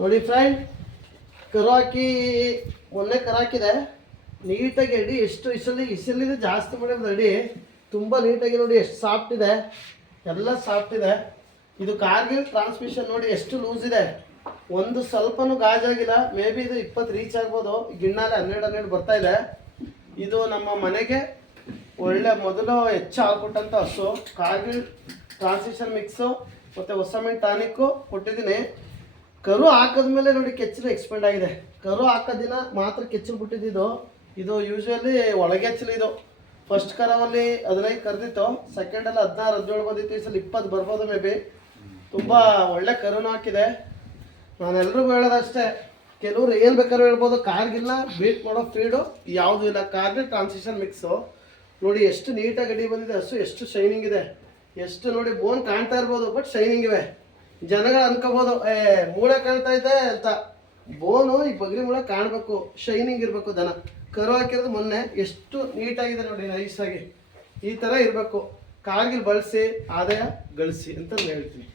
ನೋಡಿ ಫ್ರೆಂಡ್, ಕರು ಹಾಕಿ ಮೊನ್ನೆ ಕರು ಹಾಕಿದೆ. ನೀಟಾಗಿ ಅಡಿ ಎಷ್ಟು ಇಸಲಿದೆ ಜಾಸ್ತಿ ಮಾಡಿರೋದು ಅಡಿ ತುಂಬ ನೀಟಾಗಿ ನೋಡಿ ಎಷ್ಟು ಸಾಫ್ಟ್ ಇದೆ, ಎಲ್ಲ ಸಾಫ್ಟ್ ಇದೆ. ಇದು ಕಾರ್ಗಿಲ್ ಟ್ರಾನ್ಸ್ಮಿಷನ್ ನೋಡಿ ಎಷ್ಟು ಲೂಸ್ ಇದೆ, ಒಂದು ಸ್ವಲ್ಪನೂ ಗಾಜಾಗಿಲ್ಲ. ಮೇ ಬಿ ಇದು 20 ರೀಚ್ ಆಗ್ಬೋದು. ಗಿಣ್ಣಾಲೆ 12 ಬರ್ತಾ ಇದೆ. ಇದು ನಮ್ಮ ಮನೆಗೆ ಒಳ್ಳೆ ಮೊದಲು ಹೆಚ್ಚು ಆಗ್ಬಿಟ್ಟಂಥ ಹಸು. ಕಾರ್ಗಿಲ್ ಟ್ರಾನ್ಸ್ಮಿಷನ್ ಮಿಕ್ಸು ಮತ್ತು ಹೊಸಮೆಂಟ್ ಟಾನಿಕ್ಕು ಕೊಟ್ಟಿದ್ದೀನಿ. ಕರು ಹಾಕಿದ್ಮೇಲೆ ನೋಡಿ ಕೆಚ್ಚಲು ಎಕ್ಸ್ಪೆಂಡ್ ಆಗಿದೆ. ಕರು ಹಾಕೋ ದಿನ ಮಾತ್ರ ಕೆಚ್ಚಲು ಬಿಟ್ಟಿದ್ದು. ಇದು ಯೂಶ್ವಲಿ ಒಳಗೆ ಹೆಚ್ಚಲು. ಇದು ಫಸ್ಟ್ ಕರವಲ್ಲಿ 15 ಕರೆದಿತ್ತು, ಸೆಕೆಂಡಲ್ಲಿ 16 17 ಬಂದಿತ್ತು. ಈ ಸಲ 20 ಬರ್ಬೋದು ಮೇ ಬಿ. ತುಂಬ ಒಳ್ಳೆ ಕರುನು ಹಾಕಿದೆ. ನಾನೆಲ್ರಿಗೂ ಹೇಳೋದಷ್ಟೇ, ಕೆಲವರು ಏನು ಬೇಕಾದ್ರೂ ಹೇಳ್ಬೋದು, ಕಾರ್ಗಿಲ್ನ ಬೀಟ್ ಮಾಡೋ ಫೀಡು ಯಾವುದೂ ಇಲ್ಲ. ಕಾರ್ಗಿಲ್ ಟ್ರಾನ್ಸಿಷನ್ ಮಿಕ್ಸು ನೋಡಿ ಎಷ್ಟು ನೀಟಾಗಿ ಅಡಿ ಬಂದಿದೆ. ಹಸು ಎಷ್ಟು ಶೈನಿಂಗ್ ಇದೆ, ಎಷ್ಟು ನೋಡಿ ಬೋನ್ ಕಾಣ್ತಾ ಇರ್ಬೋದು, ಬಟ್ ಶೈನಿಂಗ್ ಇವೆ. ಜನಗಳು ಅನ್ಕೋಬೋದು ಮೂಳೆ ಕಾಣ್ತಾ ಇದೆ ಅಂತ. ಬೋನು ಈ ಬಗ್ರಿ ಮೂಳೆ ಕಾಣಬೇಕು, ಶೈನಿಂಗ್ ಇರಬೇಕು. ದನ ಕರು ಹಾಕಿರೋದು ಮೊನ್ನೆ ಎಷ್ಟು ನೀಟಾಗಿದೆ ನೋಡಿ, ನೈಸಾಗಿ. ಈ ಥರ ಇರಬೇಕು. ಕಾರ್ಗಿಲ್ ಬಳಸಿ ಆದಾಯ ಗಳಿಸಿ ಅಂತ ಹೇಳ್ತೀನಿ.